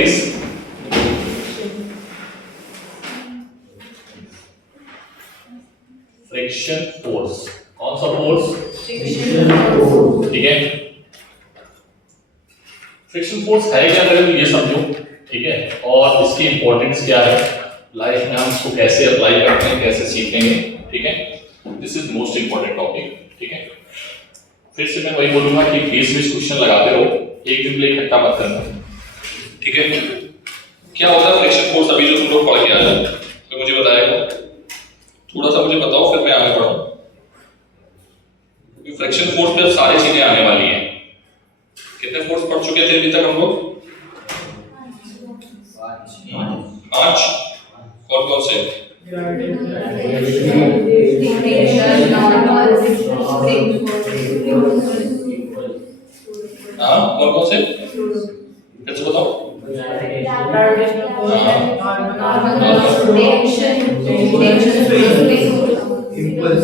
Please? Friction force. कौन सा force? ठीक है, फ्रिक्शन फोर्स है क्या करें तो ये समझो, ठीक है, और इसकी इंपॉर्टेंस क्या है लाइफ में, हम इसको कैसे अप्लाई करते हैं, कैसे सीखेंगे, ठीक है, this is most important topic, ठीक है। फिर से मैं वही बोलूंगा कि बेस बेस क्वेश्चन लगाते रहो, एक दिन में इकट्ठा मत करना, ठीक है। क्या होता है फ्रिक्शन फोर्स, अभी जो तुम लोग पढ़ के आए तो मुझे बताएगा, थोड़ा सा मुझे बताओ, फिर मैं आगे बढ़ूं, क्योंकि फ्रिक्शन फोर्स पे सारी चीजें आने वाली हैं। कितने फोर्स पढ़ चुके थे अभी तक हम लोग? 5। कौन कौन से? हाँ, कौन कौन से? फिर से बताओ।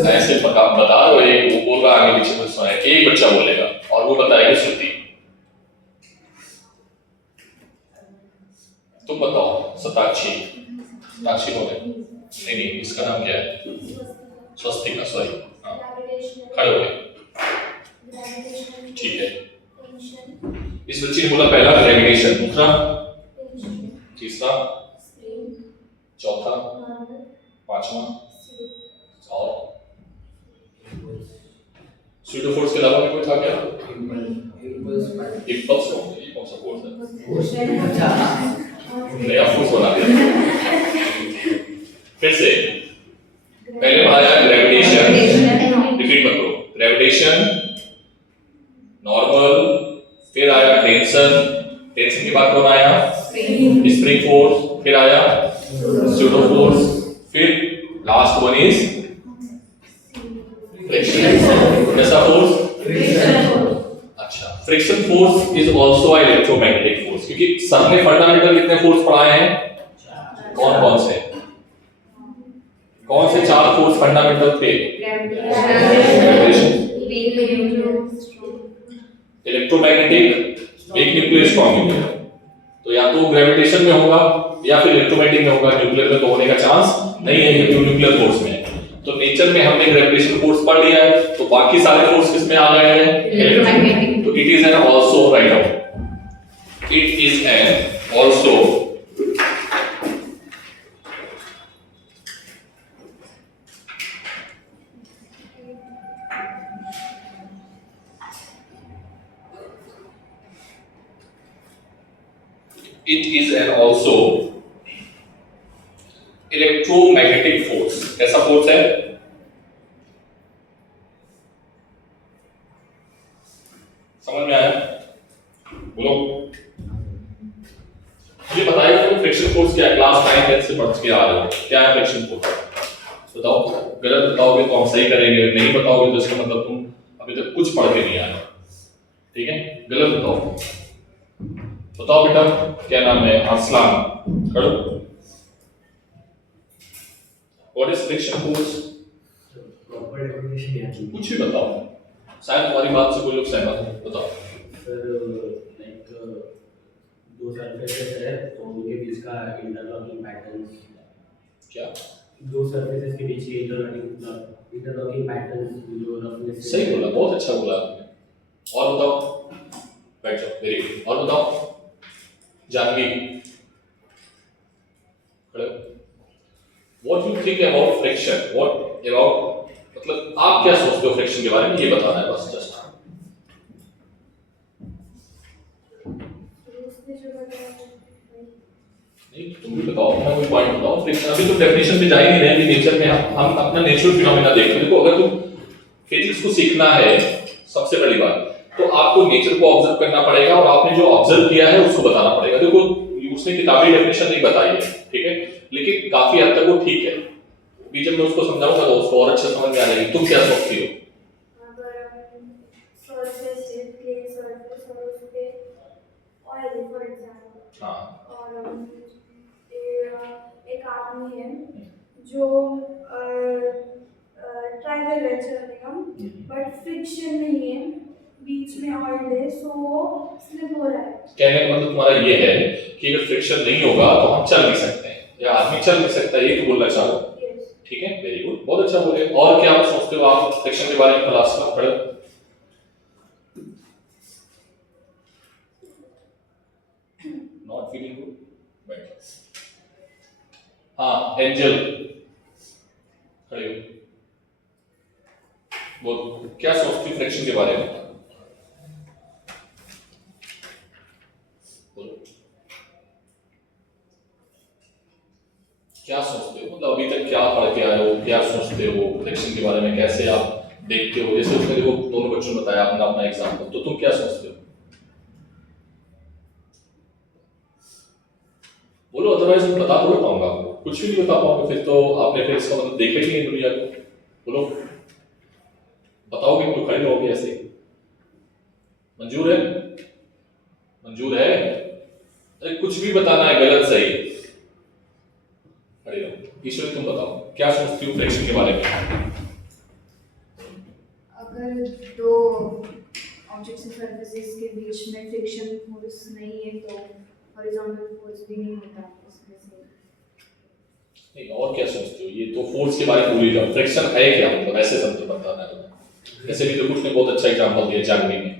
ऐसे बता दो, एक वो बोल रहा आगे पीछे में सुना है, एक बच्चा बोलेगा और वो बताएगा श्रुति। तुम बताओ। सताक्षी, सताक्षी बोले नहीं, इसका नाम क्या है? स्वस्तिका, सॉरी, हाँ, खड़े हो गए, ठीक है। इस बच्चे ने बोला पहला ग्रेविटेशन, दूसरा, तीसरा, चौथा, पांचवा, और स्यूडो फोर्स के अलावा भी कोई था क्या? इम्पल्स कौन सा फोर्स है? नया फोर्स बना दिया। फिर से पहले आया ग्रेविटेशन, रिपीट मत करो, ग्रेविटेशन, नॉर्मल, फिर आया टेंशन, टेंशन के बाद कौन आया? स्प्रिंग फोर्स, फिर आया स्यूडो फोर्स, फिर लास्ट वन इज फ्रिक्शन। कैसा फोर्स? अच्छा, friction force is also a electromagnetic force, क्योंकि सब ने फंडामेंटल कितने फोर्स पढ़ाए हैं? कौन कौन से? कौन से 4 फोर्स फंडामेंटल थे? Electromagnetic, weak nuclear, strong nuclear. तो या तो ग्रेविटेशन में होगा या फिर इलेक्ट्रोमैग्नेटिक में होगा, न्यूक्लियर में तो होने का चांस नहीं है, क्योंकि न्यूक्लियर फोर्स में है। तो नेचर में हमने ग्रेविटेशन फोर्स पढ़ लिया है, तो बाकी सारे फोर्स किस में आ गए हैं? इलेक्ट्रोमैग्नेटिक। तो it is N also, right down, it is N also it is an also electromagnetic force। कैसा फोर्स है? समझ में आया? बोलो, ये बताइए तुम फ्रिक्शन फोर्स क्या है? क्लास 9 10 से पढ़ के आ रहे हो, क्या है फ्रिक्शन फोर्स? बताओ। गलत बताओगे तो हम सही करेंगे, नहीं बताओगे तो इसका मतलब तुम अभी तक कुछ पढ़ के नहीं आए, ठीक है। गलत बताओ। बताओ बेटा, क्या नाम है? अरसलान, खड़ो। What is friction force? Proper definition है, कुछ भी बताओ, शायद तुम्हारी बात से कोई लोग सहमत हो, बताओ। सर लाइक दो सरफेसेस है तो उनके बीच का इंटरलॉकिंग पैटर्न्स। क्या? दो सरफेसेस के बीच के इंटरलॉकिंग पैटर्न्स जो रफनेस। सही बोला, बहुत अच्छा बोला आपने। और बताओ, बैठो, वेरी गुड। और बताओ Janvi, what you think about friction? What about, मतलब आप क्या सोचते हो फ्रिक्शन के बारे में, ये बताना है बस, जस्ट। नहीं, तुम भी बताओ, मैं कोई पॉइंट बताओ। फ्रिक्शन, अभी तुम डेफिनेशन पे जा ही नहीं रहे कि नेचर में हम अपना नेचुरल फिनोमेना देखते हैं। देखो, अगर तुम फिजिक्स को सीखना है, सबसे बड़ी बात तो आपको नेचर को ऑब्जर्व करना पड़ेगा, और आपने जो ऑब्जर्व किया है उसको बताना पड़ेगा। देखो, उसने किताबी डेफिनेशन नहीं बताई है, ठीक है, लेकिन काफी हद तक वो ठीक है। अभी जब मैं उसको समझाऊंगा तो उसको और अच्छे समझ में आ जाएगी। तुम क्या सोचती हो? हाँ, और एक आदमी है जो ट्राई कर रहा है चलने का, बट फ्रिक्शन नहीं है, बीच में ऑयल है, सो वो स्लिप हो रहा है। कहने का मतलब तुम्हारा ये है कि अगर फ्रिक्शन नहीं होगा तो हम चल नहीं सकते हैं, या आदमी चल नहीं सकता, ये तो बोलना चाहो। Yes. ठीक है, वेरी गुड, बहुत अच्छा बोले। और क्या आप सोचते हो आप फ्रिक्शन के बारे में क्लास में पढ़े? नॉट फीलिंग गुड, बैठ। हाँ, एंजल खड़े हो, वो क्या सोचती फ्रिक्शन के बारे में? बोलो, क्या सोचते हो? मतलब अभी तक क्या पढ़ के आए हो, क्या सोचते हो फ्रिक्शन के बारे में, कैसे आप देखते हो? जैसे उसने देखो दोनों बच्चों ने बताया अपना अपना एग्जाम्पल, तो तुम क्या सोचते हो? बोलो, अदरवाइज मैं बता थोड़ा पाऊंगा आपको, कुछ भी नहीं बता पाऊंगा, फिर तो आपने फिर इसका मतलब देखा ही नहीं है दुनिया को। बोलो, बताओगे तो खड़े रहोगे ऐसे? मंजूर है? मंजूर है? अरे कुछ भी बताना है, गलत सही, खड़े रहो। ईश्वरी तुम बताओ, क्या सोचती हो फ्रिक्शन के बारे में? अगर दो ऑब्जेक्ट्स और सरफेसेस के बीच में फ्रिक्शन फोर्स नहीं है तो हॉरिजॉन्टल फोर्स भी नहीं होता इसमें से। नहीं, और क्या सोचते हो? ये तो फोर्स के बारे में भूल ही जाओ, फ्रिक्शन है क्या, मतलब ऐसे समझो, बताना है तुम्हें। जैसे भी तो कुछ ने बहुत अच्छा एग्जांपल दिया जानवी में,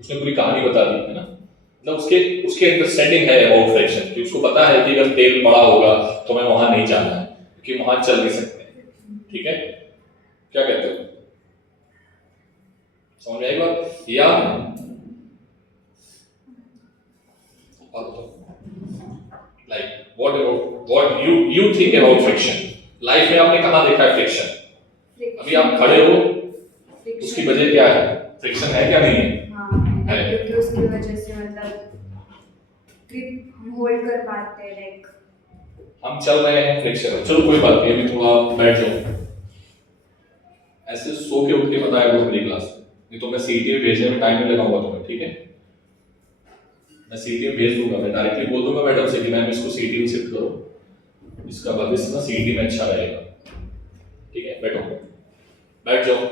उसने पूरी कहानी बता दी है ना, मतलब उसके उसके अंडरस्टैंडिंग है अबाउट फ्रिक्शन, कि उसको पता है कि अगर तेल बड़ा होगा तो मैं वहां नहीं जाना है, क्योंकि वहां चल नहीं सकते। ठीक है, क्या कहते हो? समझ में आई बात? या like what you think about friction? Life में आपने कहाँ देखा है फ्रिक्शन? अभी आप खड़े हो, उसकी वजह क्या है? फ्रिक्शन है क्या नहीं है? हाँ, क्योंकि उसकी वजह से मतलब ग्रिप हम होल्ड कर पाते हैं, लाइक हम चल रहे हैं, फ्रिक्शन। चलो कोई बात नहीं, अभी थोड़ा बैठ जाओ, ऐसे सो के उठ के बताया करो मेरी क्लास में, नहीं तो मैं सीटी में भेजने में टाइम नहीं लगाऊंगा तुम्हें। ठीक है, मैं सीटी में भेज दूंगा, मैं डायरेक्टली बोल दूंगा मैडम से कि मैम इसको सीटी में शिफ्ट करो, इसका भविष्य ना सीटी में अच्छा रहेगा। ठीक है, बैठो, बैठ जाओ।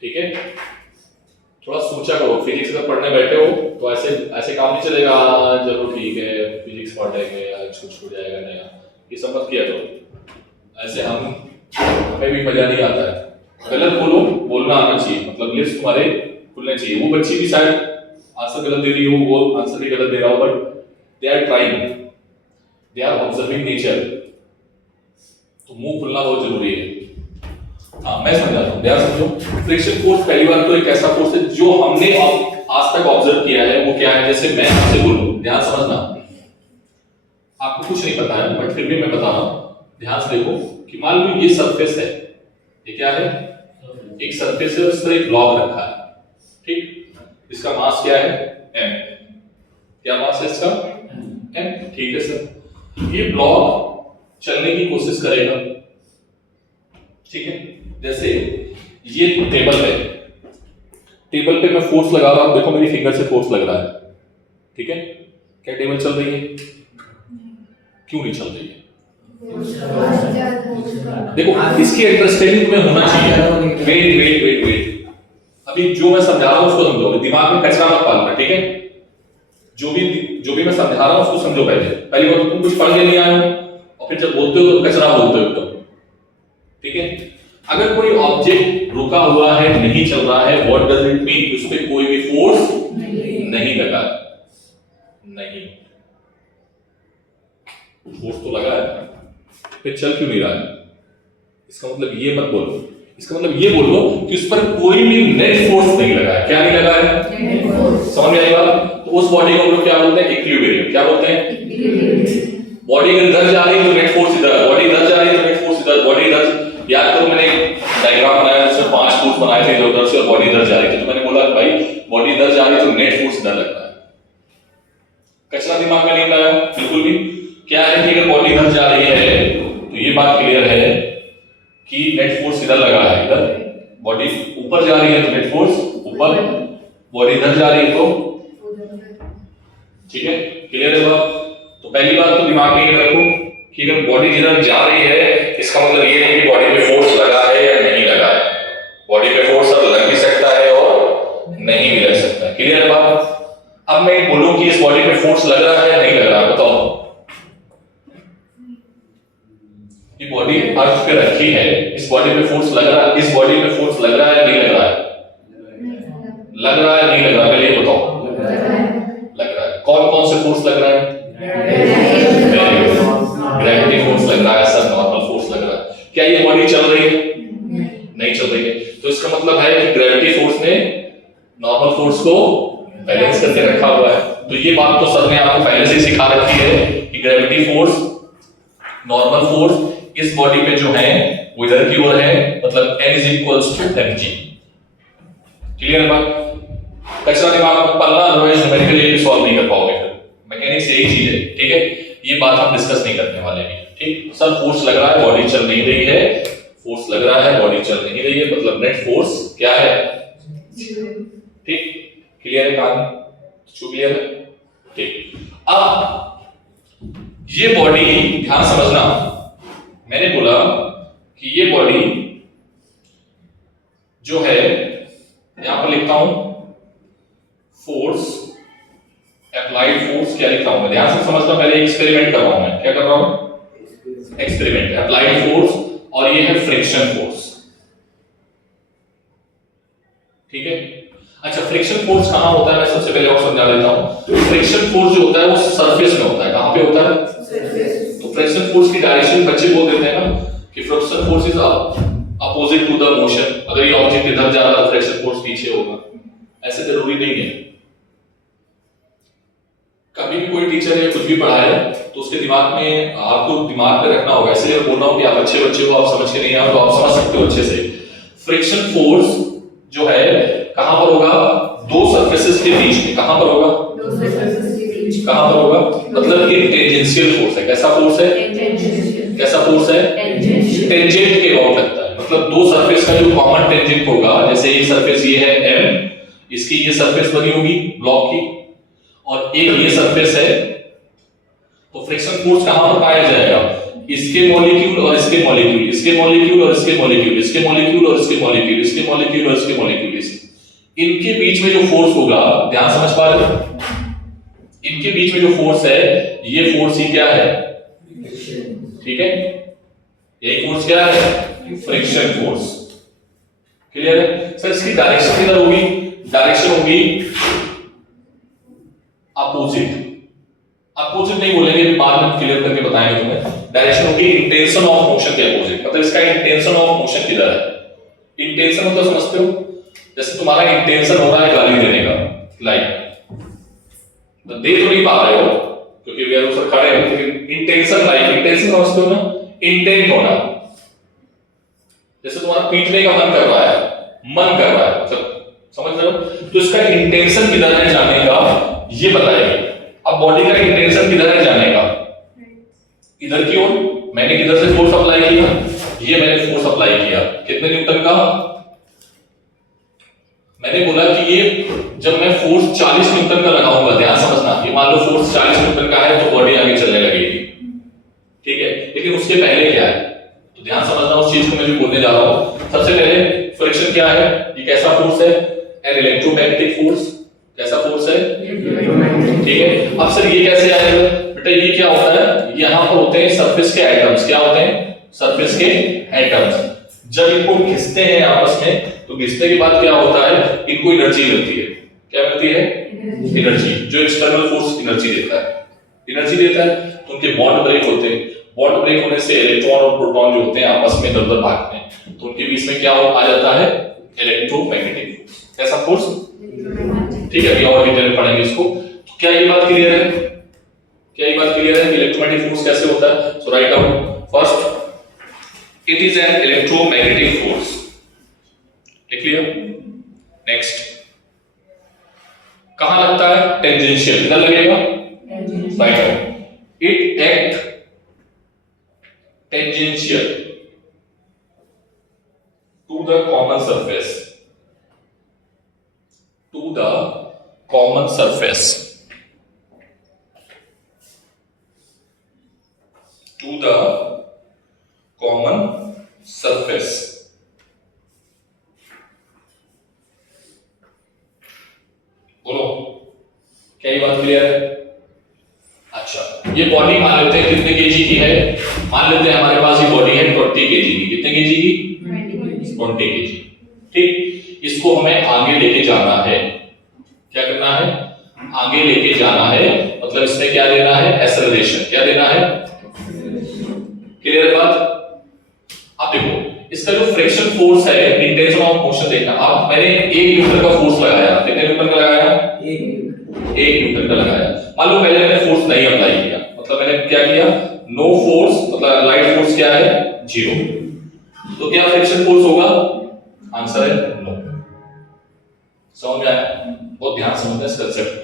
ठीक है, थोड़ा सोचा करो, फिजिक्स अगर पढ़ने बैठे हो तो ऐसे ऐसे काम नहीं चलेगा, चलो ठीक है फिजिक्स पढ़ेंगे या कुछ हो जाएगा नया, ये सब मत किया करो। ऐसे हमें भी मजा नहीं आता है। गलत बोलो, बोलना आना चाहिए, मतलब लिप्स तुम्हारे खुलने चाहिए। वो बच्ची भी शायद आंसर गलत दे रही हो, वो आंसर भी गलत दे रहा हो, but they are trying, they are observing nature, तो मुंह खुलना बहुत जरूरी है। हाँ, मैं समझाता हूँ, ध्यान समझो। फ्रिक्शन फोर्स पहली बार तो एक ऐसा फोर्स है जो हमने आज तक ऑब्जर्व किया है। वो क्या है? जैसे मैं आपसे बोलूं, ध्यान समझना, आपको कुछ नहीं पता है बट फिर भी मैं बता रहा हूँ, ध्यान से देखो कि मान लो ये सरफेस है, ये क्या है? एक सरफेस है, उस पर एक ब्लॉक रखा है। ठीक, इसका मास क्या है? m। क्या मास है इसका? m। ठीक है सर, ये ब्लॉक चलने की कोशिश करेगा। ठीक है, जैसे ये टेबल है, टेबल पे मैं फोर्स लगा रहा हूं, देखो मेरी फिंगर से फोर्स लग रहा है। ठीक है, क्या टेबल चल रही है? क्यों नहीं चल रही है? देखो, इसकी अंडरस्टैंडिंग तुम्हें होना चाहिए। वेट वेट वेट वेट, अभी जो मैं समझा रहा हूं उसको समझो, दिमाग में कचरा मत पालना। ठीक है, जो भी मैं समझा रहा हूं उसको समझो। पहली बात तो तुम कुछ पढ़ के नहीं आए हो, और फिर जब बोलते हो तो कचरा बोलते हो तुम। ठीक है, अगर कोई ऑब्जेक्ट रुका हुआ है, नहीं चल रहा है, व्हाट डज इट मीन? उस पे कोई भी फोर्स नहीं लगा, नहीं, फोर्स तो लगा है, फिर चल क्यों नहीं रहा है? इसका मतलब ये मत बोलो, इसका मतलब ये बोलो कि उस पर कोई भी नेट फोर्स नहीं लगा है। क्या नहीं लगा है? समझ में आई बात? तो उस बॉडी को हम लोग क्या बोलते हैं? इक्विलिब्रियम। क्या बोलते हैं? बॉडी अगर इधर जा रही है तो नेट फोर्स इधर, बॉडी इधर जा रही है तो नेट फोर्स इधर, बॉडी इधर। याद करो, मैंने डायग्राम बनाया उसमें 5 फोर्स बनाए थे इधर उधर से, और बॉडी इधर जा रही थी, तो मैंने बोला भाई बॉडी इधर जा रही है तो नेट फोर्स इधर लग रहा है। कचरा दिमाग में नहीं लाया बिल्कुल भी। क्या है कि अगर बॉडी इधर जा रही है तो ये बात क्लियर है कि नेट फोर्स इधर लगा है, इधर। बॉडी ऊपर जा रही है तो नेट फोर्स ऊपर, बॉडी इधर जा रही है तो, ठीक है, क्लियर है बात? तो पहली बात तो दिमाग में ये रखो कि अगर बॉडी इधर जा रही है इसका मतलब ये नहीं कि बॉडी पे फोर्स लगा है या नहीं लगा है। बॉडी पे फोर्स अब लग भी सकता है और नहीं भी लग सकता है। क्लियर है बात? अब मैं बोलूं कि इस बॉडी पे फोर्स लग रहा है या नहीं लग रहा, बताओ, ये बॉडी अर्थ पे रखी है, इस बॉडी पे फोर्स लग रहा है, इस बॉडी पे फोर्स लग रहा है नहीं लग रहा है? लग रहा है नहीं लग रहा है? पहले ये बताओ। लग रहा है। कौन कौन से फोर्स लग रहा है? ग्रेविटी फोर्स लग रहा है, सब नॉर्मल फोर्स लग रहा है। क्या ये बॉडी चल रही है? नहीं चल रही है। तो इसका मतलब है कि ग्रेविटी फोर्स ने नॉर्मल फोर्स को बैलेंस करके रखा हुआ है। तो ये बात तो सर ने आपको पहले से ही सिखा रखी है कि ग्रेविटी फोर्स, नॉर्मल फोर्स इस बॉडी पे जो है वो इधर की ओर है, मतलब n is equals to mg। Clear है बात? कचरा दिमाग में पलना, अदरवाइज न्यूमेरिकली भी सॉल्व नहीं कर पाओगे। फिर मैकेनिक्स यही चीज है, ठीक है? ये बात हम डिस्कस नहीं करने वाले हैं, ठीक? सर फोर्स लग रहा है, बॉडी चल नहीं रही है, फोर्स लग रहा है, बॉडी चल नहीं रही है, मतलब नेट फोर्स क्या है? ठीक, क्लियर है कहानी? क्लियर है? ठीक। अब ये बॉडी, ध्यान समझना, मैंने बोला कि ये बॉडी जो है, यहां पर लिखता हूं फोर्स, अप्लाइड फोर्स, क्या लिखा हूं मैं? ध्यान से समझना, पहले एक्सपेरिमेंट कर रहा हूं मैं। क्या कर रहा हूं? एक्सपेरिमेंट। अप्लाइड फोर्स, और ये है फ्रिक्शन फोर्स, ठीक है? अच्छा, फ्रिक्शन फोर्स कहां होता है मैं सबसे पहले और समझा देता हूं। फ्रिक्शन फोर्स जो होता है वो सरफेस में होता है। कहां पे होता है? सरफेस। तो फ्रिक्शन फोर्स की डायरेक्शन बच्चे बोल देते हैं ना कि friction force is opposite to the motion. अगर ये ऑब्जेक्ट इधर जा रहा है, फ्रिक्शन फोर्स पीछे होगा। ऐसे जरूरी नहीं है। कभी भी कोई टीचर या कुछ भी पढ़ाए तो उसके दिमाग में, आपको दिमाग में रखना होगा। इसलिए बोल रहा हूं कि आप अच्छे बच्चे हो, आप समझ के नहीं आए तो आप समझ सकते हो अच्छे से। फ्रिक्शन फोर्स जो है कहां पर होगा? दो सरफेसेस के बीच में। कहां पर होगा? दो सरफेसेस के बीच। कहां पर होगा? मतलब ये टेंजेंशियल फोर्स है। कैसा फोर्स है? कैसा फोर्स है? टेंजेंट के अबाउट लगता है। मतलब दो सरफेस का जो कॉमन टेंजेंट होगा, जैसे एक सरफेस ये है m, इसकी ये सरफेस बनी होगी ब्लॉक की, और एक ये सरफेस है, तो फ्रिक्शन फोर्स कहां पर पाया जाएगा? इसके मॉलिक्यूल और इसके मॉलिक्यूल, इसके मॉलिक्यूल और इसके मॉलिक्यूल, इसके मॉलिक्यूल और इसके मॉलिक्यूल, इसके मॉलिक्यूल और इसके मॉलिक्यूल, इनके बीच में जो फोर्स होगा, ध्यान समझ पा रहे हो? इनके बीच में जो फोर्स है, ये फोर्स ही क्या है? ठीक है, यही फोर्स क्या है? Friction force. क्लियर है? सर इसकी डायरेक्शन किधर होगी? डायरेक्शन होगी अपोजिट। अपोजिट नहीं बोलेंगे, अभी बाद में क्लियर करके बताएंगे तुम्हें। डायरेक्शन होगी इंटेंशन ऑफ मोशन के अपोजिट। मतलब इसका इंटेंशन ऑफ मोशन किधर है? इंटेंशन मतलब समझते हो? जैसे तुम्हारा इंटेंशन हो रहा है गाली देने का, लाइक तो दे तो नहीं पा रहे हो क्योंकि वे उस खड़े हैं, लेकिन इंटेंशन, लाइक इंटेंशन समझते हो ना? इंटेंट होना। जैसे तुम्हारा पीटने का मन कर रहा है, मन कर रहा है, मतलब समझ रहे हो? तो इसका इंटेंशन किधर है जाने का, ये बताएगी। अब बॉडी का इंटेंशन किधर है जाने का? इधर की ओर। मैंने किधर से फोर्स अप्लाई किया? ये मैंने फोर्स अप्लाई किया, कितने न्यूटन का? मैंने बोला कि ये जब मैं फोर्स 40 न्यूटन का लगाऊंगा, ध्यान समझना, ये मान लो फोर्स 40 न्यूटन का है तो बॉडी आगे चलने लगेगी, ठीक है? लेकिन उसके पहले क्या है? तो ध्यान समझना उस चीज को मैं जो बोलने जा रहा हूं। सबसे पहले फ्रिक्शन क्या है? ये कैसा फोर्स है? N electromagnetic force. कैसा फोर्स है? ठीक है। अब सर ये कैसे आएगा? बेटा ये क्या होता है, यहां पर होते हैं सरफेस के एटम्स। क्या होते हैं? सरफेस के एटम्स। जब इनको घिसते हैं आपस में, तो घिसने के बाद क्या होता है? इनको एनर्जी मिलती है। क्या मिलती है? एनर्जी। जो एक्सटर्नल फोर्स एनर्जी देता है, एनर्जी देता है, तो उनके बॉन्ड ब्रेक होते हैं। बॉन्ड ब्रेक होने से इलेक्ट्रॉन और प्रोटॉन जो होते हैं आपस में इधर-उधर भागते हैं, तो उनके बीच में क्या आ जाता है? Electromagnetic force. कैसा फोर्स? ठीक है, अभी और डिटेल में पढ़ेंगे इसको। तो क्या ये बात क्लियर है? क्या ये बात क्लियर है कि इलेक्ट्रोमैग्नेटिक फोर्स कैसे होता है? So write down first, it is an electromagnetic force. Clear? Next, कहां लगता है? टेंजेंशियल। इधर लगेगा, write down. It act tangential to the common surface, to the common surface, to the common surface. बोलो, क्या ये बात क्लियर है? अच्छा, ये बॉडी मान लेते हैं कितने केजी की है, मान लेते हैं हमारे पास ये बॉडी है 20 केजी की। कितने केजी की? 20 केजी। ठीक, इसको हमें आगे लेके जाना है। क्या करना है? आगे लेके जाना है, मतलब इसमें क्या देना है? एक्सेलरेशन। क्या देना है? क्लियर है बात? अब देखो इसका जो फ्रिक्शन फोर्स है, इंटेंशन ऑफ मोशन देखना। आप मैंने 1 न्यूटन का फोर्स लगाया, कितने न्यूटन का लगाया? 1 न्यूटन का लगाया। मान लो पहले मैंने फोर्स नहीं अप्लाई किया, मतलब मैंने क्या किया? नो फोर्स, मतलब लाइट फोर्स क्या है? 0। तो क्या फ्रिक्शन फोर्स होगा? आंसर है नो। समझ में आया? बहुत ध्यान से समझना इस कंसेप्ट को।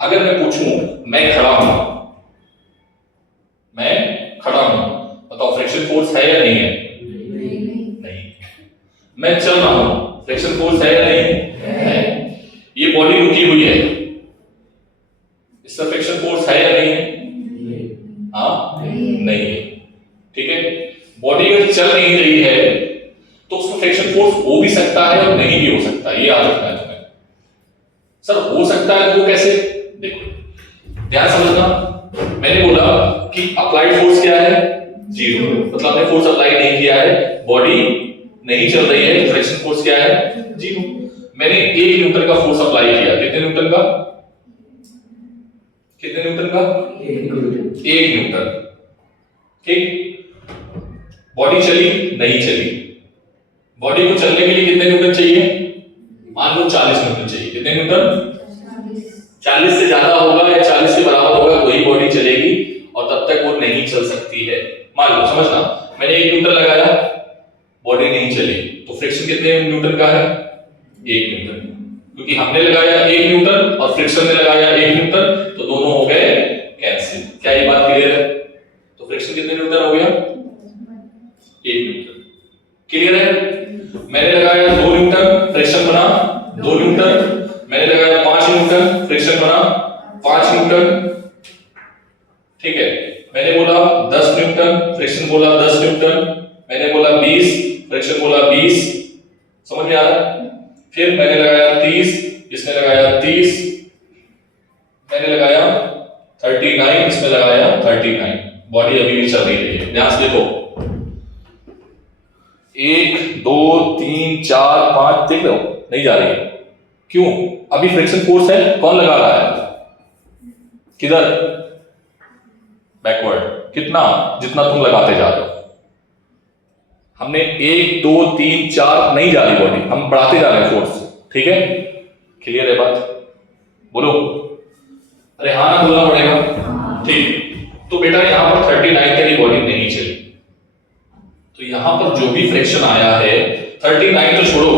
अगर मैं पूछूं मैं खड़ा हूं, बताओ फ्रिक्शन फोर्स है या नहीं है? नहीं। मैं चल रहा हूं, फ्रिक्शन फोर्स है या नहीं? है। ये बॉडी रुकी हुई है, इसका फ्रिक्शन फोर्स है या नहीं है? हाँ, नहीं है। ठीक है, बॉडी अगर चल नहीं रही है तो उसमें फ्रिक्शन फोर्स हो भी सकता है और नहीं भी हो सकता है। ये याद रखना है तुम्हें। सर हो सकता है तो वो कैसे? देखो ध्यान समझना, मैंने बोला कि अप्लाइड फोर्स क्या है? 0, मतलब हमने फोर्स अप्लाई नहीं किया है, बॉडी नहीं चल रही है, तो फ्रिक्शन फोर्स क्या है? 0। मैंने 1 न्यूटन का फोर्स अप्लाई किया। कितने न्यूटन का? कितने न्यूटन का? 1 न्यूटन। ठीक, बॉडी चली नहीं चली? बॉडी को चलने के लिए कितने न्यूटन चाहिए? मान लो 40 न्यूटन चाहिए। कितने न्यूटन? 40 से ज्यादा होगा या 40 के बराबर होगा वही बॉडी चलेगी, और तब तक वो नहीं चल सकती है। मान लो, समझना, मैंने 1 न्यूटन लगाया, बॉडी नहीं चली, तो फ्रिक्शन कितने न्यूटन का है? 1 न्यूटन। क्योंकि हमने लगाया 1 न्यूटन और फ्रिक्शन ने लगाया 1 न्यूटन, तो दोनों हो गए कैंसिल। क्या ये बात क्लियर है? तो फ्रिक्शन कितने न्यूटन हो गया? 1 न्यूटन। क्लियर है? मैंने लगाया 2 न्यूटन, फ्रिक्शन बना 2 न्यूटन। मैंने लगाया 5 न्यूटन, फ्रिक्शन बना 5 न्यूटन। ठीक है, मैंने बोला 10 न्यूटन, फ्रिक्शन बोला 10 न्यूटन। मैंने बोला 20, फ्रिक्शन बोला 20। समझ में आ रहा है? फिर मैंने लगाया 30, इसने लगाया 30, मैंने लगाया 39, इसमें लगाया 39। बॉडी अभी भी चल रही है। ध्यान से देखो, 1 2 3 4 5, देख लो नहीं जा रही है। क्यों? अभी फ्रिक्शन फोर्स है, कौन लगा रहा है? किधर? बैकवर्ड। कितना? जितना तुम लगाते जा रहे हो। हमने 1 2 3 4 नहीं जा रही बॉडी, हम बढ़ाते जा रहे हैं फोर्स। ठीक है, क्लियर है बात? बोलो, अरे हाँ ना बोलना पड़ेगा। ठीक, तो बेटा यहां पर 39 तक की बॉडी नहीं चली, तो यहां पर जो भी फ्रिक्शन आया है 39 तो छोड़ो,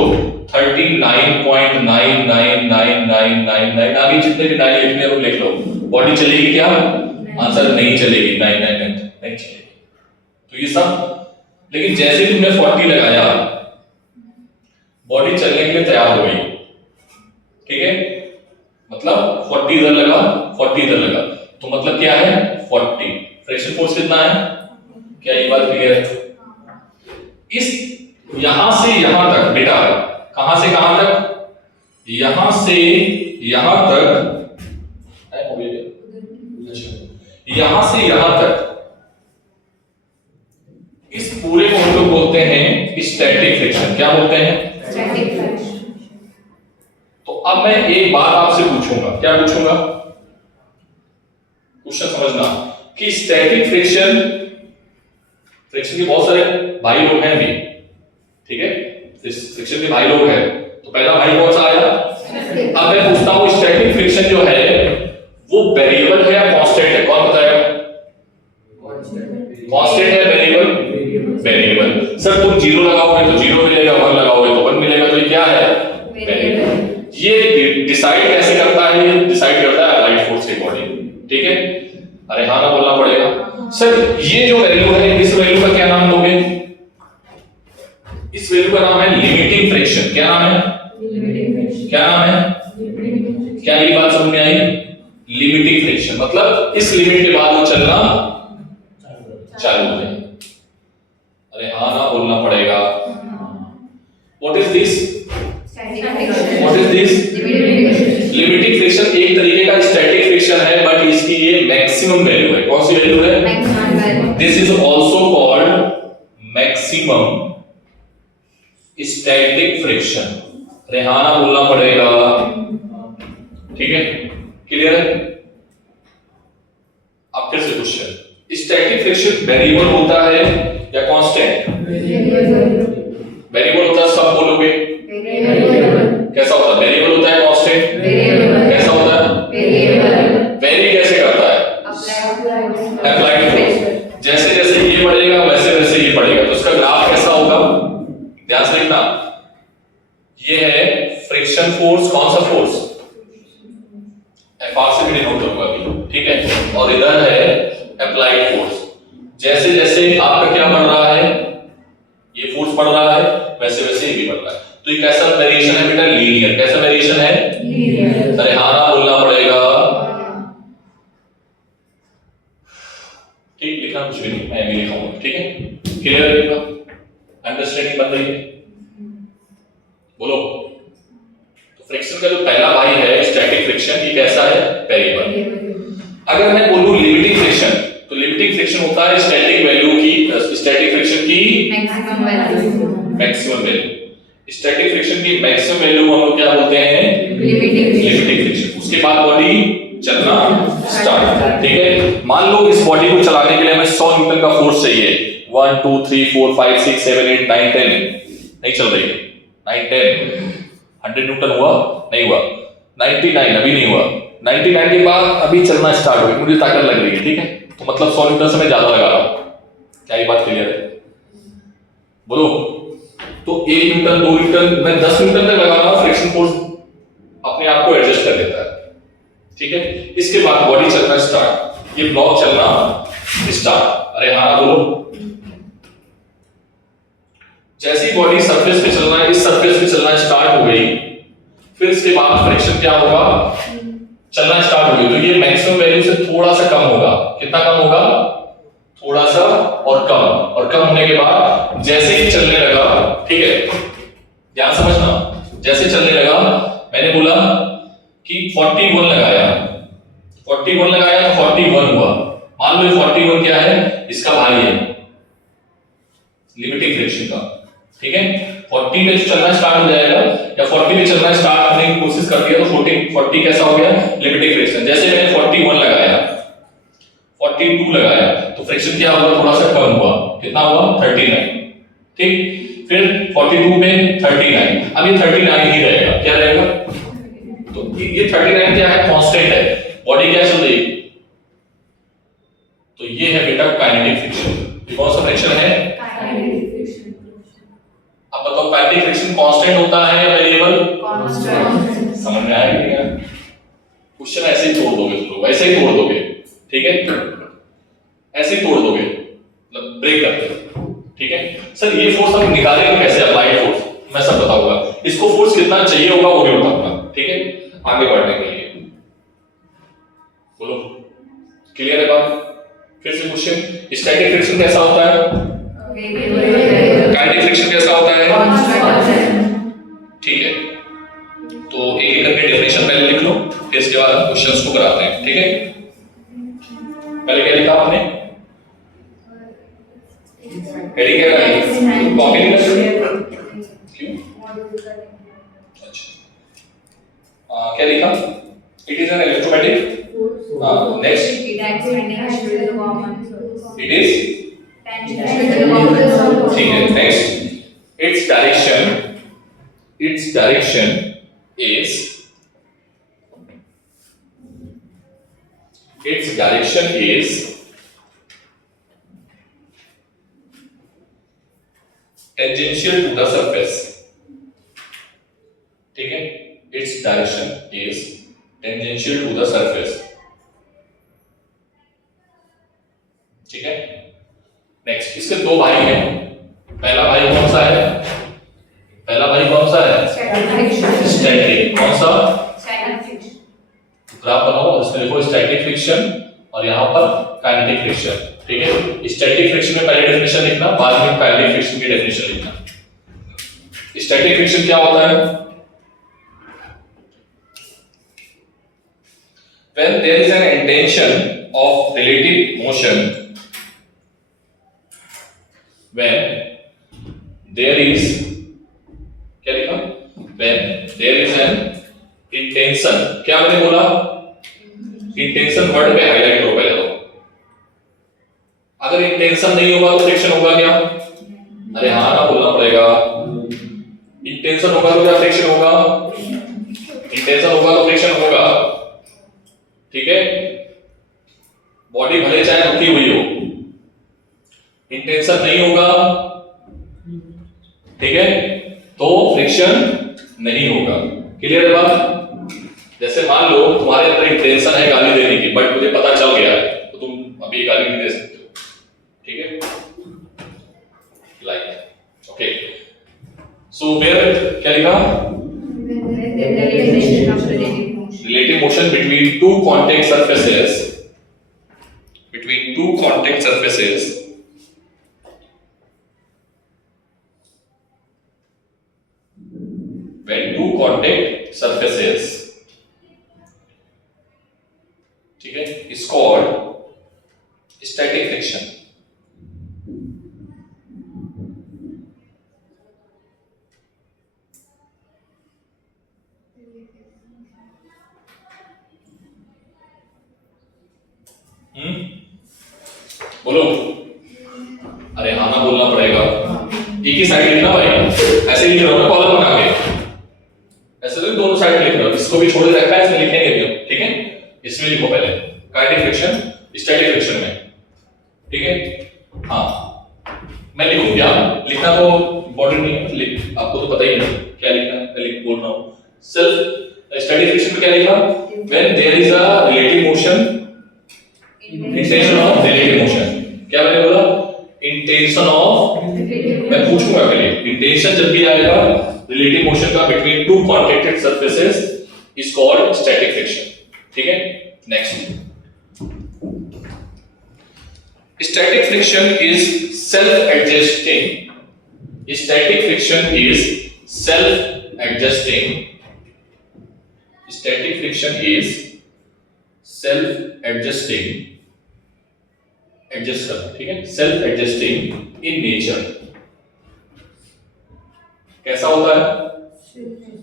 39.999999 आगे जितने भी 9 लिखने हैं वो लिख लो। बॉडी चलेगी क्या? आंसर नहीं चलेगी, 999 नहीं चलेगी। तो ये सब, लेकिन जैसे ही तुमने 40 लगाया बॉडी चलने के लिए तैयार हो गई। ठीक है, मतलब 40 इधर लगा, 40 इधर लगा, तो मतलब क्या है? 40। फ्रिक्शन फोर्स कितना है? क्या ये बात क्लियर है? इस यहां से यहां तक बेटा, कहां से कहां तक? यहां से यहां तक, यहां से यहां तक, इस पूरे को हम लोग बोलते हैं स्टैटिक फ्रिक्शन। क्या बोलते हैं? Static friction. तो अब मैं एक बात आपसे पूछूंगा। क्या पूछूंगा? क्वेश्चन समझना कि स्टैटिक फ्रिक्शन, फ्रिक्शन के बहुत सारे भाई लोग हैं भी। ठीक है, फ्रिक्शन के भाई लोग हैं, तो पहला भाई कौन सा आया? अब मैं पूछता हूं स्टैटिक फ्रिक्शन जो है वो वेरिएबल है या कांस्टेंट है? कौन बताएगा? कांस्टेंट है, वेरिएबल? वेरिएबल। सर तुम 0 लगाओगे तो 0 मिलेगा, 1 लगाओगे तो 1 मिलेगा, तो ये क्या है? वेरिएबल। ये डिसाइड कैसे करता है? ये डिसाइड करता है अप्लाइड फोर्स के अकॉर्डिंग। ठीक है, अरे हाँ ना बोलना पड़ेगा। सर ये जो वैल्यू है, इस वैल्यू का क्या नाम दोगे? इस वैल्यू का नाम है लिमिटिंग फ्रिक्शन। क्या नाम है? क्या नाम है? क्या ये बात समझ में आई? लिमिटिंग फ्रिक्शन मतलब इस लिमिट के बाद वो चलना चालू है। अरे हाँ ना बोलना पड़ेगा। What is this? What is this? Limiting friction एक तरीके का स्टैटिक फ्रिक्शन है, बट इसकी ये मैक्सिमम मैक्सिमम वैल्यू है। कौन सी वैल्यू है? Maximum value. This is also called maximum static friction. Rehana बोलना पड़ेगा, ठीक है, क्लियर है? अब फिर से क्वेश्चन, स्टैटिक फ्रिक्शन वेरिएबल होता है या कांस्टेंट? वेरिएबल होता है, सब बोलोगे। कैसा होता है? वेरिएबल होता है, कांस्टेंट कैसा होता है? वेरी कैसे करता है? Applied force. जैसे जैसे ये बढ़ेगा वैसे वैसे ये बढ़ेगा, तो उसका ग्राफ कैसा होगा? ध्यान से देखना, ये है फ्रिक्शन फोर्स। कौन सा फोर्स? एफ से भी डिनोट करूंगा अभी, ठीक है, और इधर है अप्लाइड फोर्स। जैसे जैसे आपका क्या बढ़ रहा है, ये फोर्स बढ़ रहा है, वैसे वैसे ये भी बढ़ रहा है। तो ये कैसा वेरिएशन है बेटा? लीनियर। कैसा वेरिएशन है? लीनियर। रेहाना बोलना पड़ेगा, ठीक, लिखना कुछ भी नहीं, मैं भी लिखाऊंगा, ठीक है, क्लियर है? अंडरस्टैंडिंग बन रही है? बोलो। तो फ्रिक्शन का जो पहला भाई है स्टैटिक फ्रिक्शन, ये कैसा है? वेरिएबल। अगर मैं बोलूं लिमिटिंग फ्रिक्शन, तो लिमिटिंग फ्रिक्शन होता है स्टैटिक वैल्यू की, स्टैटिक फ्रिक्शन की maximum value. Maximum value. Static friction की मैक्सिमम वैल्यू को हम लोग क्या बोलते हैं? Limiting friction. उसके बाद बॉडी चलना स्टार्ट, ठीक है। मान लो इस बॉडी को चलाने के लिए हमें 100 न्यूटन का फोर्स चाहिए। 1 2 3 4 5 6 7 8 9 10 नहीं चल रही, 9 10 100 न्यूटन हुआ? नहीं हुआ। 99 अभी नहीं हुआ। 99 के बाद अभी चलना स्टार्ट हो गया, मुझे ताकत लग रही है, ठीक है, तो मतलब 100 न्यूटन से मैं ज्यादा लगा रहा हूं। क्या ये बात क्लियर है? बोलो। तो 1 न्यूटन 2 न्यूटन मैं 10 न्यूटन तक लगा रहा हूं, फ्रिक्शन फोर्स अपने आप को एडजस्ट कर देता है, ठीक है। इसके बाद बॉडी चलना स्टार्ट, ये ब्लॉक चलना स्टार्ट। अरे हाँ बोलो। जैसे ही बॉडी सरफेस पे चलना है, इस सरफेस पे चलना स्टार्ट हो गई, फिर इसके बाद फ्रिक्शन क्या होगा? चलना स्टार्ट हो गई, तो ये मैक्सिमम वैल्यू से थोड़ा सा कम होगा। कितना कम होगा? थोड़ा सा और कम, और कम होने के बाद जैसे ही चलने लगा, ठीक है, ध्यान समझना, जैसे चलने लगा, मैंने बोला कि 41 लगाया, 41 लगाया तो 41 हुआ। मान लो 41 क्या है? इसका भाई है लिमिटिंग फ्रिक्शन का, ठीक है। 40 पे चलना स्टार्ट हो जाएगा, या 40 पे चलना स्टार्ट करने की कोशिश कर दिया तो 40 कैसा हो गया? Limiting friction. जैसे मैंने 41 लगाया, 42 लगाया, तो फ्रिक्शन क्या हुआ? थोड़ा सा कम हुआ। कितना हुआ? 39, ठीक। फिर 42 पे 39, अब ये 39 ही रहेगा। क्या रहेगा? तो ये 39 क्या है? कांस्टेंट है। बॉडी क्या चल रही? तो ये है बेटा काइनेटिक फ्रिक्शन। ये कौन सा फ्रिक्शन है? अब बताओ, काइनेटिक फ्रिक्शन कांस्टेंट होता है या वेरिएबल? कांस्टेंट। समझ में आया कि नहीं? क्वेश्चन ऐसे ही तोड़ दोगे तुम लोग, ऐसे ही तोड़ दोगे, ठीक है, ऐसे ही तोड़ दोगे, मतलब ब्रेक करके, ठीक है। सर ये फोर्स हम निकालेंगे कैसे? अप्लाइड फोर्स मैं सब बताऊंगा। इसको फोर्स कितना चाहिए होगा वो भी बताऊंगा, ठीक है, आगे बढ़ने के लिए। बोलो, क्लियर है बात? फिर से क्वेश्चन, स्टैटिक फ्रिक्शन कैसा होता है? काइनेटिक फ्रिक्शन कैसा होता है? ठीक है, तो एक एक करके डेफिनेशन पहले लिख लो, फिर इसके बाद हम क्वेश्चंस को कराते हैं, ठीक है। पहले क्या लिखा आपने? हेडिंग क्या लगाई? कॉपी नहीं कर सकते? क्यों? अच्छा, क्या लिखा? It is N इलेक्ट्रोमैटिक। Next, it is, ठीक है, next, its direction is, its direction is tangential to the surface, ठीक है, its direction is tangential to the surface, ठीक है। नेक्स्ट, इसके दो भाई हैं। पहला भाई कौन सा है? पहला भाई कौन सा है? स्टैटिक। कौन सा? ग्राफ बनाओ, इसमें लिखो स्टैटिक फ्रिक्शन और यहाँ पर काइनेटिक फ्रिक्शन, ठीक है। स्टैटिक फ्रिक्शन में पहले डेफिनेशन लिखना, बाद में काइनेटिक फ्रिक्शन की डेफिनेशन लिखना। स्टैटिक फ्रिक्शन क्या होता है? When there is an intention of relative motion when there is, क्या लिखा, when there is an intention, क्या मैंने बोला, इंटेंशन वर्ड पे हाईलाइट करो पहले तो। अगर इंटेंशन नहीं होगा तो फ्रिक्शन होगा क्या? अरे हाँ ना बोलना पड़ेगा। इंटेंशन होगा तो क्या फ्रिक्शन होगा? इंटेंशन होगा तो फ्रिक्शन होगा, ठीक है। बॉडी भले चाहे रुकी हुई हो, इंटेंशन नहीं होगा, ठीक है, तो फ्रिक्शन नहीं होगा। क्लियर है बात? जैसे मान लो तुम्हारे अंदर इंटेंशन है गाली देने की, बट मुझे पता चल गया है तो तुम अभी गाली नहीं दे सकते हो, ठीक है, लाइक ओके। सो वेयर क्या लिखा? Relative motion between two contact surfaces, between two contact surfaces, when two contact surfaces, ठीक है, is called static friction। बोलो, अरे हाँ ना बोलना पड़ेगा। एक ही साइड लिखना भाई, ऐसे ही लिख रहा हूँ ना कॉलम बना के, ऐसे तो दोनों साइड लिख रहा हूँ। इसको भी छोड़ रखा है, इसमें लिखेंगे भी हम, ठीक है। इसमें लिखो पहले काइनेटिक फ्रिक्शन स्टैटिक फ्रिक्शन में, ठीक है। हाँ मैं लिखूं क्या? लिखना तो इंपॉर्टेंट नहीं है, आपको तो पता ही है क्या लिखना है, मैं बोल रहा हूँ। सेल्फ स्टैटिक फ्रिक्शन में क्या लिखा? When there is a relative motion, intention of relative motion. क्या मैंने बोला? इंटेंशन ऑफ, मैं पूछूंगा पहले, इंटेंशन जब भी आएगा रिलेटिव मोशन का between two contacted surfaces is called static friction, ठीक है। Next, static friction is self adjusting. Static friction is self adjusting. Static friction is self adjusting, adjust करना, ठीक है, सेल्फ एडजस्टिंग इन नेचर। कैसा होता है?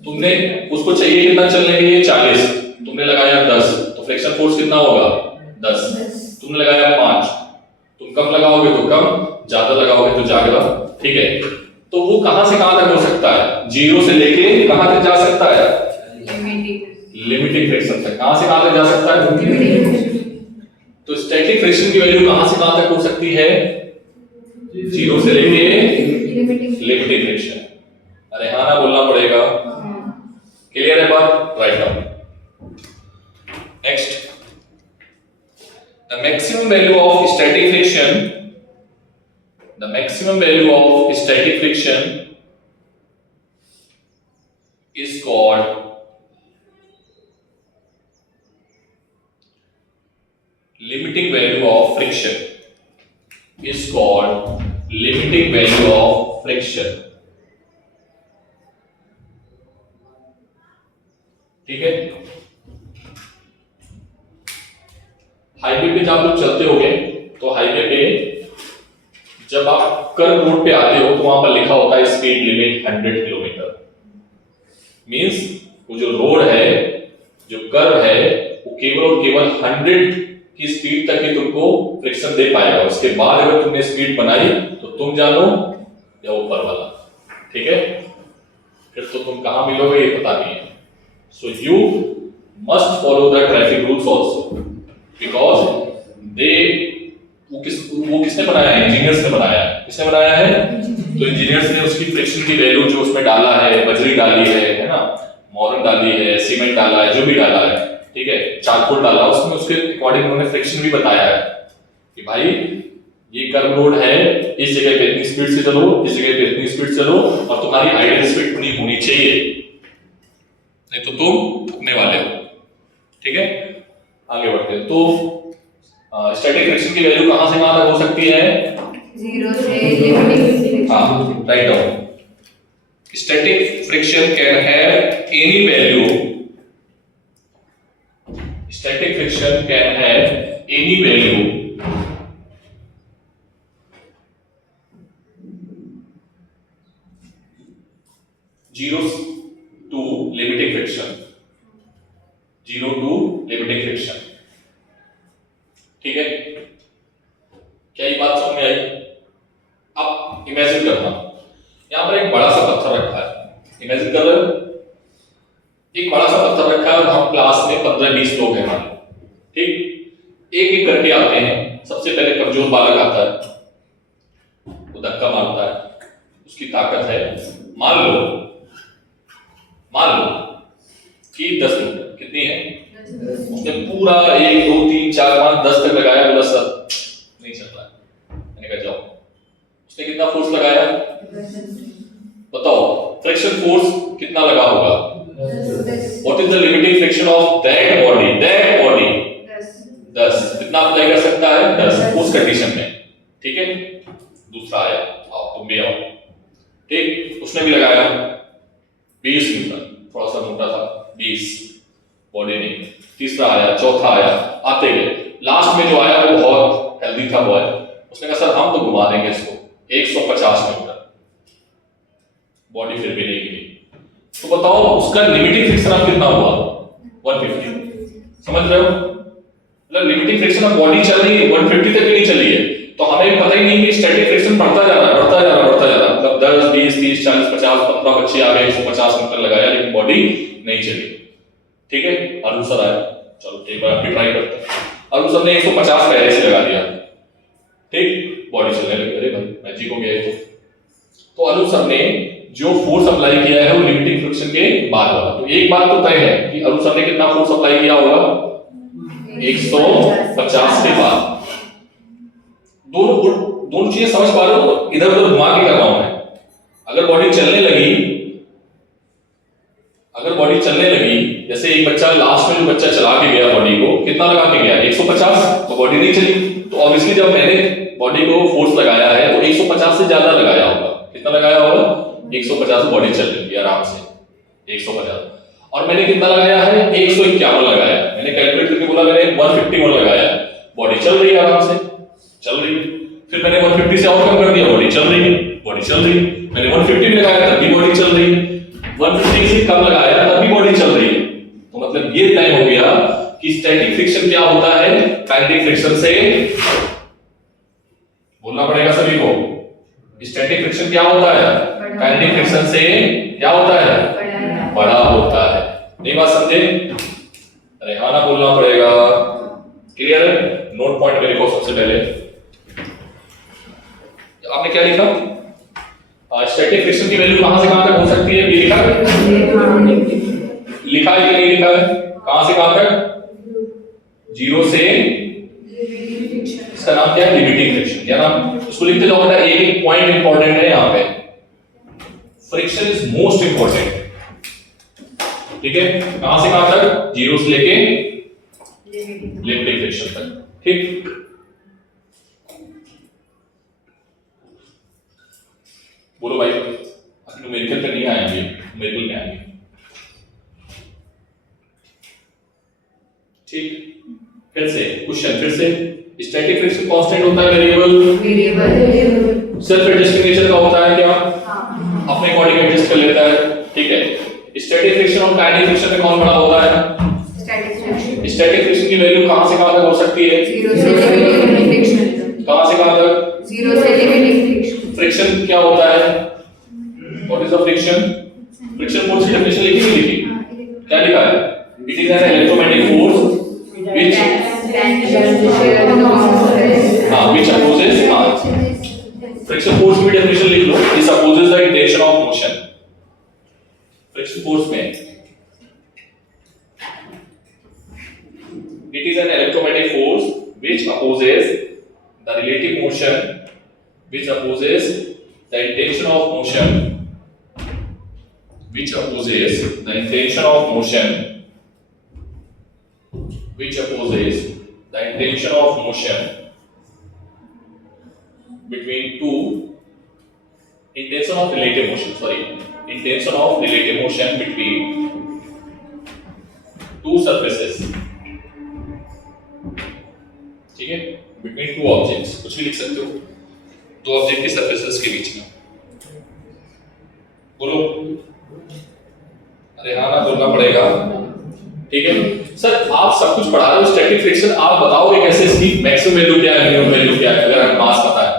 तुमने उसको चाहिए कितना चलने के लिए? 40, तुमने लगाया 10, तो फ्रिक्शन फोर्स कितना होगा? 10। तुमने लगाया 5, तुम कम लगाओगे तो कम, ज्यादा लगाओगे तो ज्यादा, ठीक है। तो वो कहां से कहां तक हो सकता है? 0 से लेके कहां तक जा सकता है? लिमिटिंग फ्रिक्शन तक। कहां से कहां तक जा सकता है? तो स्टैटिक फ्रिक्शन की वैल्यू कहां से कहां तक हो सकती है? 0 से लेके लिमिटिंग फ्रिक्शन। अरे हाँ ना बोलना पड़ेगा। क्लियर है बात? Write down. Next, the maximum value of static friction, the maximum value of static friction is called limiting value of friction, is called limiting value of friction, ठीक है। हाईवे पे जब आप लोग चलते होगे तो हाईवे पे जब आप कर्व रोड पे आते हो तो वहां पर लिखा होता है स्पीड लिमिट 100 किलोमीटर। मींस वो जो रोड है, जो कर्व है, वो केवल और केवल 100 की स्पीड तक ही तुमको फ्रिक्शन दे पाएगा। उसके बाद अगर तुमने स्पीड बनाई तो तुम जानो या ऊपर वाला, ठीक है। फिर तो तुम कहां मिलोगे ये पता नहीं है। So you must follow the traffic rules also, because they वो किसने बनाया है? इंजीनियर्स ने बनाया है। किसने बनाया है? तो इंजीनियर्स ने उसकी फ्रिक्शन की वैल्यू जो उसमें डाला है, बजरी डाली है ना, मोरन डाली है, सीमेंट डाला है, जो भी डाला है, ठीक है, चारकोल डाला, उसमें उसके अकॉर्डिंग उन्होंने फ्रिक्शन भी बताया है कि भाई ये कर्व रोड है, इस जगह पे इतनी स्पीड से चलो, इस जगह पे इतनी स्पीड से चलो, और तुम्हारी आइडियल स्पीड इतनी होनी चाहिए, नहीं तो तुम ठुकने वाले हो, ठीक है। आगे बढ़ते हैं। तो स्टैटिक फ्रिक्शन की वैल्यू कहां से कहां तक हो सकती है? 0 से लिमिटिंग। हाँ, write down. Static friction can have any value, static friction can have any value zero to limiting friction, 0 to limiting friction, ठीक है? क्या ये बात समझ में आई? अब इमेजिन करना, यहाँ पर एक बड़ा सा पत्थर रखा है, इमेजिन कर रहे हो? एक बड़ा सा पत्थर रखा है और हम क्लास में 15-20 लोग हैं हमारे, ठीक? एक एक करके आते हैं। सबसे पहले कमजोर बालक आता है, वो धक्का मारता है, उसकी ताकत है, मान लो कि 10 मीटर, कितनी है? उसने पूरा 1 2 3 4 5 10 तक लगाया, बोला सर नहीं चल रहा है, मैंने कहा जाओ। उसने कितना फोर्स लगाया बताओ? फ्रिक्शन फोर्स कितना लगा होगा? What is the limiting friction of that body? 10 कितना अप्लाई कर सकता है? 10 उस कंडीशन में, ठीक है? दूसरा आया, आओ तुम भी आओ, ठीक? उसने भी लगाया 20 न्यूटन, थोड़ा सा मोटा था, 20 बॉडी नहीं। तीसरा आया, चौथा आया, आते गए। लास्ट में जो आया वो बहुत हेल्दी था बॉय, उसने कहा सर हम तो घुमा देंगे इसको 150 न्यूटन, बॉडी फिर भी नहीं गिरी। तो बताओ उसका लिमिटिंग फ्रिक्शन अब कितना हुआ? 150। समझ रहे हो? मतलब लिमिटिंग फ्रिक्शन अब बॉडी चल रही है 150 तक भी नहीं चली है, तो हमें पता ही नहीं कि स्टैटिक फ्रिक्शन बढ़ता जा रहा है, मतलब 10 20 30 40 50 15 बच्चे आ गए, 150 न्यूटन लगाया लेकिन बॉडी नहीं चली, ठीक है? अरुण सर आया, चलो एक बार आप भी ट्राई करते हैं। अरुण सर ने 150 पहले से लगा दिया, ठीक? बॉडी चलने लगी, अरे भाई मैजिक हो गया ये तो अरुण सर ने जो फोर्स अप्लाई किया है वो लिमिटिंग फ्रिक्शन के बाद वाला। तो एक बात तो तय है कि अरुण सर ने कितना फोर्स अप्लाई किया होगा? 150 के बाद। दोनों चीजें समझ पा रहे हो? इधर उधर घुमा के कर रहा हूं मैं। अगर बॉडी चलने लगी, जैसे एक बच्चा लास्ट में जो बच्चा चला के गया बॉडी को, कितना लगा के गया? 150, तो बॉडी नहीं चली। तो ऑब्वियसली जब मैंने बॉडी को फोर्स लगाया है तो 150 से ज्यादा लगाया होगा। कितना लगाया होगा? 150 से बॉडी चल रही है आराम से, 150। और मैंने कितना लगाया है? 151 लगाया। मैंने कैलकुलेट करके बोला मैंने 151 लगाया, बॉडी चल रही है आराम से, चल रही है। फिर मैंने 150 से और कम कर दिया, बॉडी चल रही है। मैंने 150 में लगाया तब भी बॉडी चल रही है, 150 से कम लगाया तब भी बॉडी चल रही है। तो मतलब ये तय हो गया कि स्टैटिक फ्रिक्शन क्या होता है काइनेटिक फ्रिक्शन से, बोलना पड़ेगा सभी को। स्टैटिक फ्रिक्शन क्या होता है काइनेटिक फ्रिक्शन से क्या होता है? बड़ा होता है। नहीं बात समझे? रेहाना बोलना पड़ेगा। क्लियर है? नोट पॉइंट में लिखो सबसे पहले। आपने क्या लिखा? स्टैटिक फ्रिक्शन की वैल्यू कहां से कहां तक हो सकती है? ये लिखा है कि नहीं लिखा है? कहां से कहां तक? 0 से, इसका नाम क्या है? Limiting friction. क्या नाम? इसको लिखते जाओ बेटा, एक पॉइंट इंपॉर्टेंट है यहाँ पे। फ्रिक्शन इज मोस्ट इंपॉर्टेंट, ठीक है? कहां से कहां तक? 0 से लेके लिमिटिंग फ्रिक्शन तक, ठीक? बोलो भाई, अब न्यूमेरिकल पे नहीं आएंगे, न्यूमेरिकल पे आएंगे, ठीक? फिर से क्वेश्चन, फिर से स्टैटिक फ्रिक्शन कांस्टेंट होता है वेरिएबल, सेल्फ एडजस्टिंग नेचर का होता है क्या? अपने अकॉर्डिंग एडजस्ट कर लेता है, ठीक है? स्टैटिक फ्रिक्शन और काइनेटिक फ्रिक्शन में कौन बड़ा होता है? स्टैटिक फ्रिक्शन की वैल्यू कहां से कहां तक हो सकती है? 0 से लिमिटिंग फ्रिक्शन। कहां से कहां तक? 0 से लिमिटिंग फ्रिक्शन। फ्रिक्शन क्या होता है? What is the friction? Friction force की डेफिनेशन लिखी नहीं लिखी? क्या लिखा है? It is an electromagnetic force which which opposes friction force की डेफिनेशन लिख लो, this opposes the intention of motion। friction force में it is an electromagnetic force which opposes the relative motion, which opposes the intention of motion, which opposes the intention of motion, which opposes the intention of motion between two intention of relative motion between two surfaces, ठीक है, between two objects, कुछ भी लिख सकते हो, दो object की surfaces के बीच में। बोलो, अरे हाँ ना बोलना पड़ेगा, ठीक है। सर आप सब कुछ पढ़ा रहे हो स्टैटिक फ्रिक्शन, आप बताओगे कैसे इसकी मैक्सिमम वैल्यू क्या है, मिनिमम वैल्यू क्या है, अगर हमें मास पता है,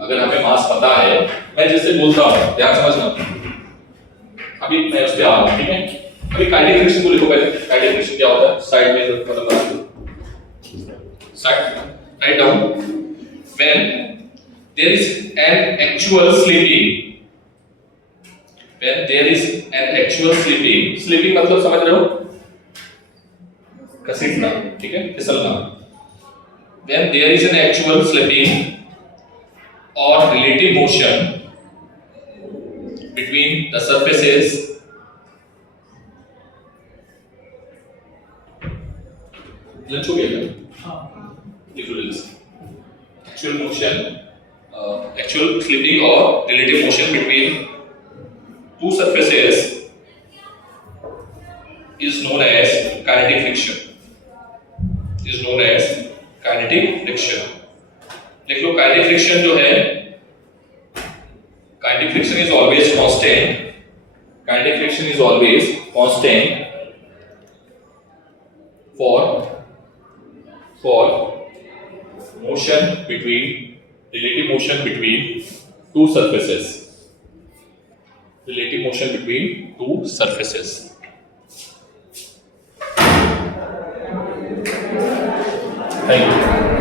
अगर हमें मास पता है, मैं जैसे बोलता हूँ ध्यान समझना, अभी मैं उस पे आ रहा हूँ, ठीक है। अभी काइनेटिक फ्रिक्शन को लिखो पहले, काइनेटिक फ्रिक्शन क्या होता है, साइड में मतलब side right down, when there is an actual slipping, when there is an actual sleeping मतलब समझ रहे हो, घसीटना, ठीक है, फिसलना। when there is an actual slipping or relative motion between the surfaces lunch हो गया क्या? actual motion, actual slipping or relative motion between two surfaces is known as kinetic friction, is known as kinetic friction। लिख लो, kinetic friction जो है, kinetic friction is always constant, kinetic friction is always constant for motion between, relative motion between two surfaces, relative motion between two surfaces। Thank you।